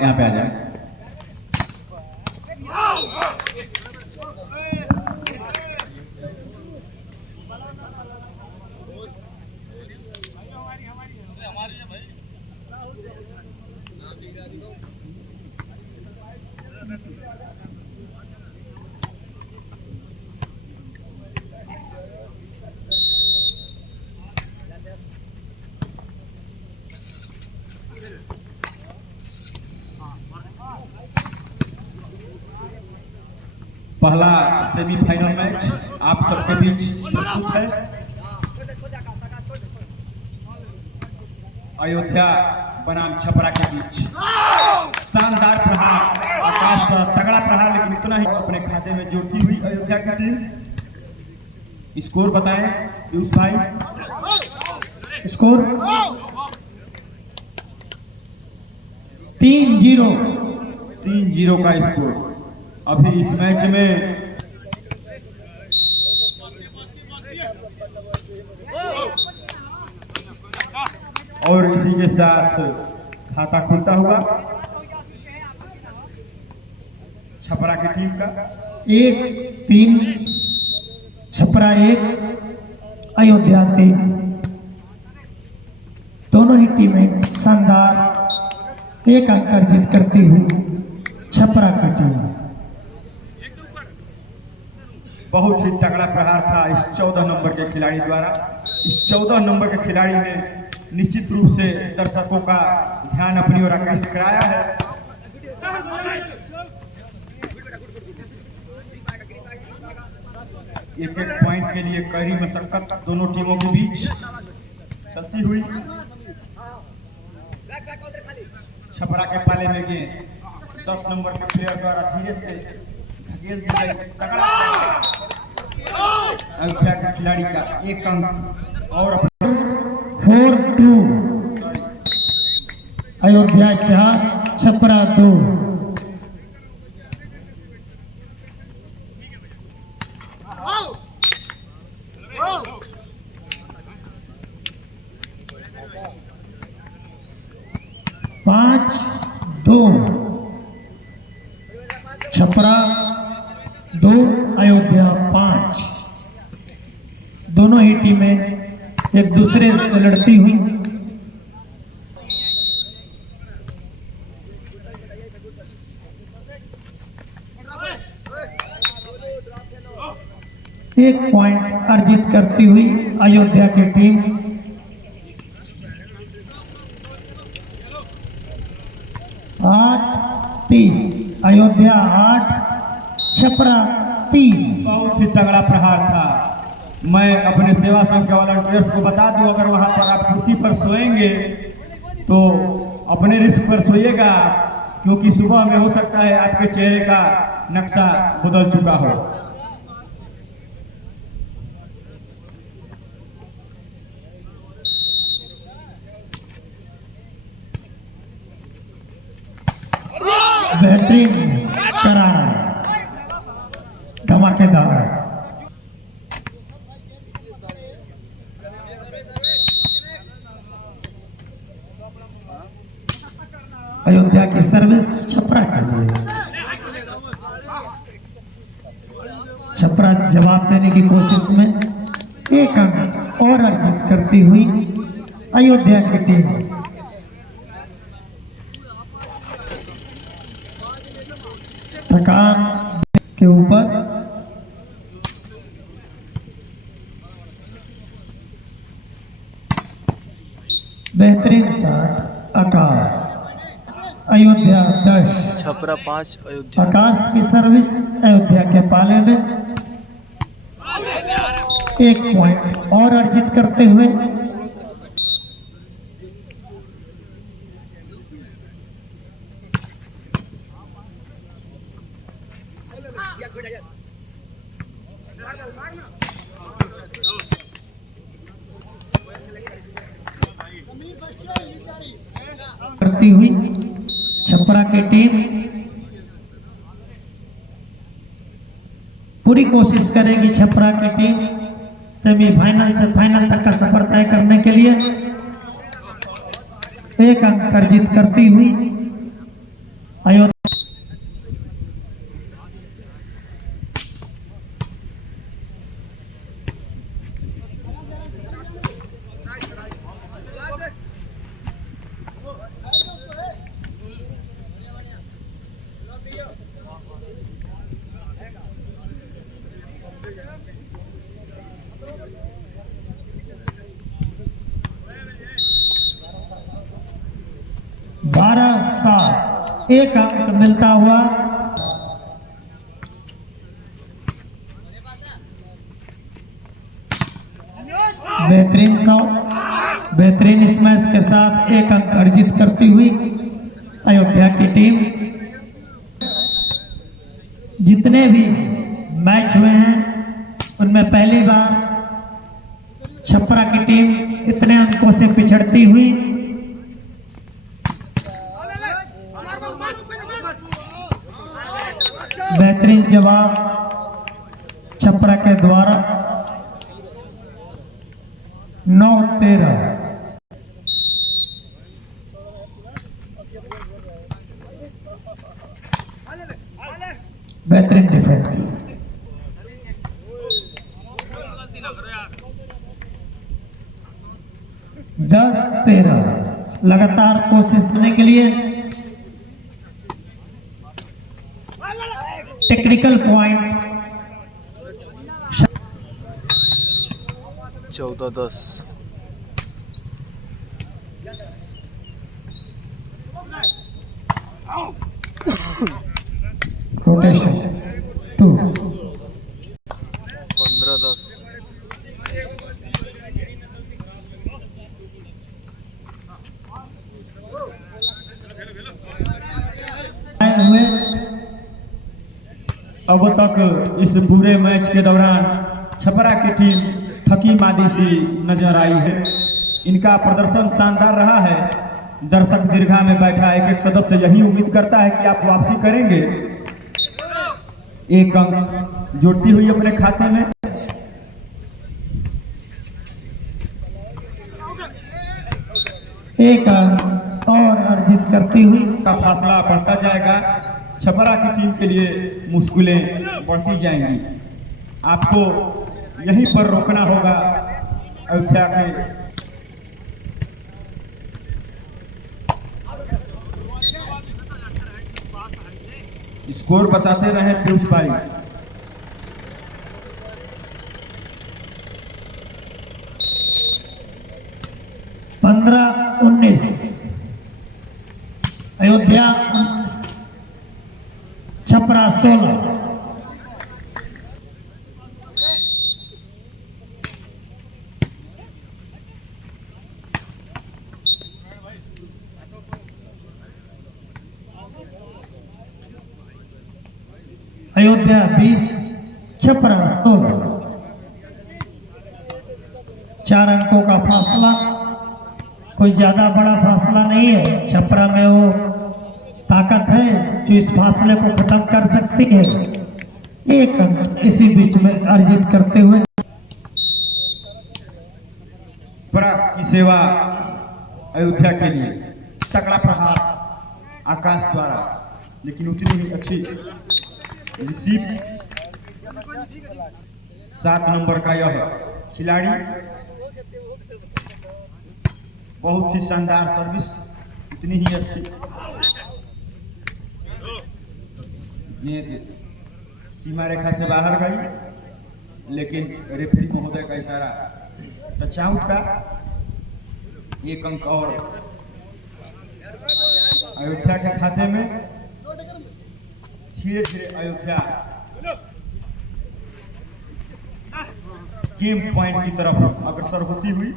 यहाँ पे आ जाए। पहला सेमीफाइनल मैच आप सबके बीच प्रस्तुत है। अयोध्या बनाम छपरा के बीच शानदार प्रहार, आकाश पर तगड़ा प्रहार, लेकिन इतना ही अपने खाते में जोड़ती हुई अयोध्या की टीम। स्कोर बताएं पीयूष भाई। स्कोर 3-0 का स्कोर। अभी इस मैच में और इसी के साथ खाता खुलता हुआ छपरा की टीम का 1-3 छपरा 1 अयोध्या 3। दोनों ही टीमें शानदार एक अंक अर्जित करती हुई छपरा की टीम। बहुत ही तगड़ा प्रहार था इस 14 नंबर के खिलाड़ी द्वारा। इस 14 नंबर के खिलाड़ी ने निश्चित रूप से दर्शकों का ध्यान अपनी ओर आकर्षित कराया है। एक एक पॉइंट के लिए कड़ी मशक्कत दोनों टीमों के बीच चलती हुई। छपरा के पाले में गेंद 10 नंबर के प्लेयर द्वारा धीरे से धकेल दी गई। तगड़ा अयोध्या के खिलाड़ी का 1 अंक और 4-2 अयोध्या 4 छपरा 2। पाँच 2 छपरा 2 अयोध्या 5। दोनों ही टीमें एक दूसरे से लड़ती हुई। एक पॉइंट अर्जित करती हुई अयोध्या की टीम। 8-3 अयोध्या 8 छपरा 3। बहुत ही तगड़ा प्रहार था। मैं अपने सेवा संघ के वॉलंटियर्स को बता दूं, अगर वहां पर आप कुर्सी पर सोएंगे तो अपने रिस्क पर सोइएगा, क्योंकि सुबह में हो सकता है आपके चेहरे का नक्शा बदल चुका हो। बेहतरीन करारा, धमाकेदार। अयोध्या की सर्विस छपरा के लिए। छपरा जवाब देने की कोशिश में 1 अंक और अर्जित करती हुई अयोध्या की टीम। थकान के ऊपर बेहतरीन शॉट आकाश। अयोध्या 10 छपरा 5 अयोध्या। आकाश की सर्विस अयोध्या के पाले में 1 पॉइंट और अर्जित करते हुए करती हुई छपरा की टीम पूरी कोशिश करेगी। छपरा की टीम सेमीफाइनल से फाइनल तक का सफर तय करने के लिए 1 अंक अर्जित करती हुई साथ एक अंक मिलता हुआ। बेहतरीन शॉट, बेहतरीन स्मैश के साथ एक अंक अर्जित करती हुई अयोध्या की टीम। जितने भी मैच हुए हैं उनमें पहली बार छपरा की टीम इतने अंकों से पिछड़ती हुई बेहतरीन जवाब छपरा के द्वारा 9-13। बेहतरीन डिफेंस। दस 13 लगातार कोशिश करने के लिए टेक्निकल पॉइंट 14-10। रोटेशन 2। 15-10। हुए अब तक इस पूरे मैच के दौरान छपरा की टीम थकी मादी सी नजर आई है। इनका प्रदर्शन शानदार रहा है। दर्शक दीर्घा में बैठा एक एक सदस्य यही उम्मीद करता है कि आप वापसी करेंगे। एक अंक जोड़ती हुई अपने खाते में। एक अंक और अर्जित करती हुई का फासला बढ़ता जाएगा। छपरा की टीम के लिए मुश्किलें बढ़ती जाएंगी। आपको यहीं पर रोकना होगा। अयोध्या के स्कोर बताते रहे पीयूष भाई। पंद्रह 19 अयोध्या 16 16। अयोध्या 20 छपरा 16। 4 अंकों का फासला कोई ज्यादा बड़ा फासला नहीं है। छपरा में वो ताकत है जो इस फासले को खत्म कर सकती है। एक अंक इसी बीच में अर्जित करते हुए छपरा की सेवा अयोध्या के लिए तगड़ा प्रहार आकाश द्वारा, लेकिन उतनी ही अच्छी रिसीव। 7 नंबर का यह खिलाड़ी बहुत ही शानदार सर्विस, इतनी ही अच्छी गेंद सीमा रेखा से बाहर गई, लेकिन रेफरी महोदय का इशारा टचआउट का। 1 अंक और अयोध्या के खाते में। धीरे धीरे अयोध्या गेम पॉइंट की तरफ अग्रसर होती हुई।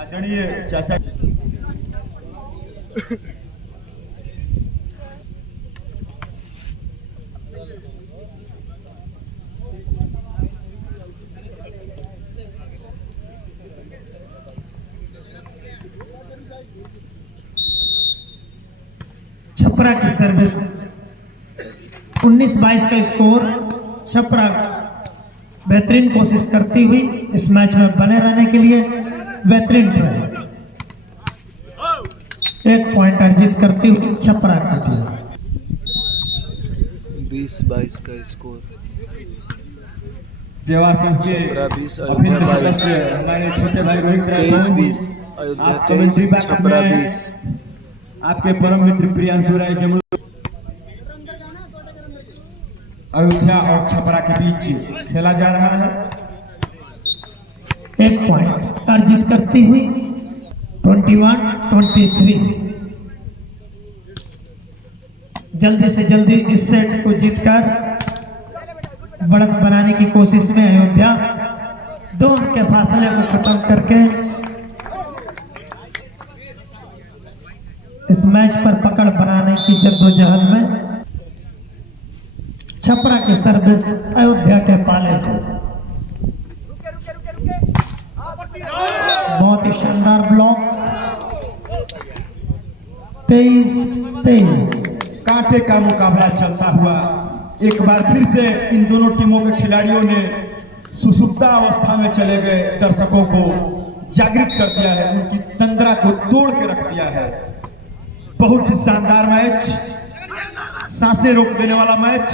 आदरणीय चाचा छपरा की सर्विस 19-22 का स्कोर। छपरा बेहतरीन कोशिश करती हुई इस मैच में बने रहने के लिए बेहतरीन ट्राई। 1 पॉइंट अर्जित करती हुई छपरा की टीम। 20-22 का स्कोर। सेवा संघ के 15-20 अभिन्न अयोध्या 22 सदस्य हमारे छोटे भाई रोहित राय 23-20 अयोध्या आप 23 कमेंट्री बॉक्स छपरा में 20 आपके परम मित्र प्रियांशु राय जमुई अयोध्या और छपरा के बीच खेला जा रहा है। एक पॉइंट अर्जित करती हुई 21-23। जल्दी से जल्दी इस सेट को जीतकर बढ़त बनाने की कोशिश में अयोध्या 2 अंक के फासले को खत्म करके इस मैच पर पकड़ बनाने की जद्दोजहद में छपरा के सर्विस अयोध्या के पाले थे। बहुत ही शानदार ब्लॉक 23-23। कांटे का मुकाबला चलता हुआ एक बार फिर से इन दोनों टीमों के खिलाड़ियों ने सुसुप्ता अवस्था में चले गए दर्शकों को जागृत कर दिया है, उनकी तंद्रा को तोड़ के रख दिया है। बहुत ही शानदार मैच, सांसें रोक देने वाला मैच।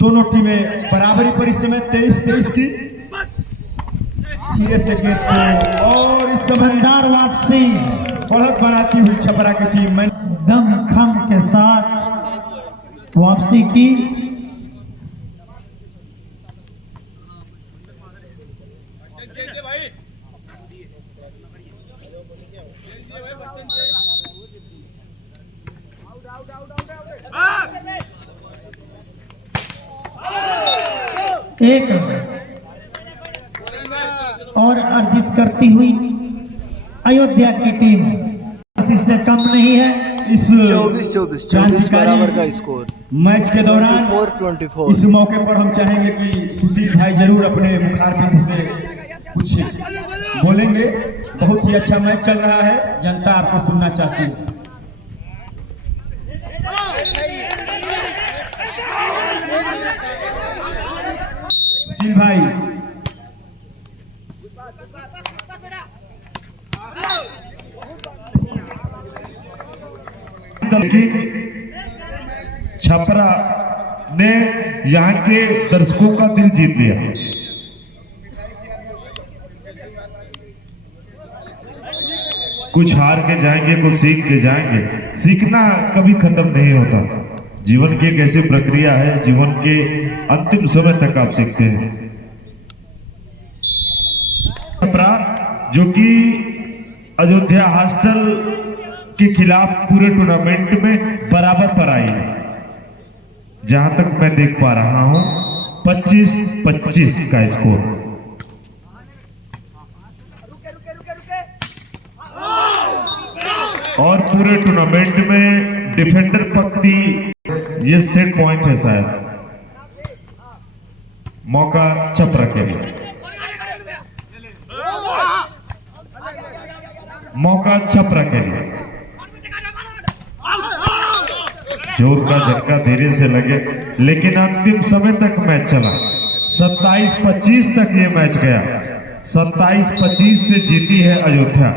दोनों टीमें बराबरी पर इस समय 23-23 की धीरे से गेंद को और इस समय शानदार वापसी बढ़त बनाती हुई छपरा की टीम में दम खम के साथ वापसी की। एक और अर्जित करती हुई अयोध्या की टीम इससे कम नहीं है। इस 24-24 बराबर का स्कोर मैच के दौरान 24-24 इस मौके पर हम चाहेंगे कि सुशील भाई जरूर अपने मुखारबिंद से कुछ बोलेंगे। बहुत ही अच्छा मैच चल रहा है, जनता आपको सुनना चाहती है। सुशील भाई छपरा ने यहाँ के दर्शकों का दिल जीत लिया। कुछ हार के जाएंगे, कुछ सीख के जाएंगे। सीखना कभी खत्म नहीं होता। जीवन की एक ऐसी प्रक्रिया है, जीवन के अंतिम समय तक आप सीखते हैं। छपरा जो कि अयोध्या हॉस्टल के खिलाफ पूरे टूर्नामेंट में बराबर पर आई है, जहां तक मैं देख पा रहा हूं 25-25 का स्कोर। और पूरे टूर्नामेंट में डिफेंडर पक्ति ये सेट पॉइंट है शायद। मौका छपरा के लिए, मौका छपरा के लिए। जोर का झटका धीरे से लगे, लेकिन अंतिम समय तक मैच चला। 27-25 तक ये मैच गया। 27-25 से जीती है अयोध्या।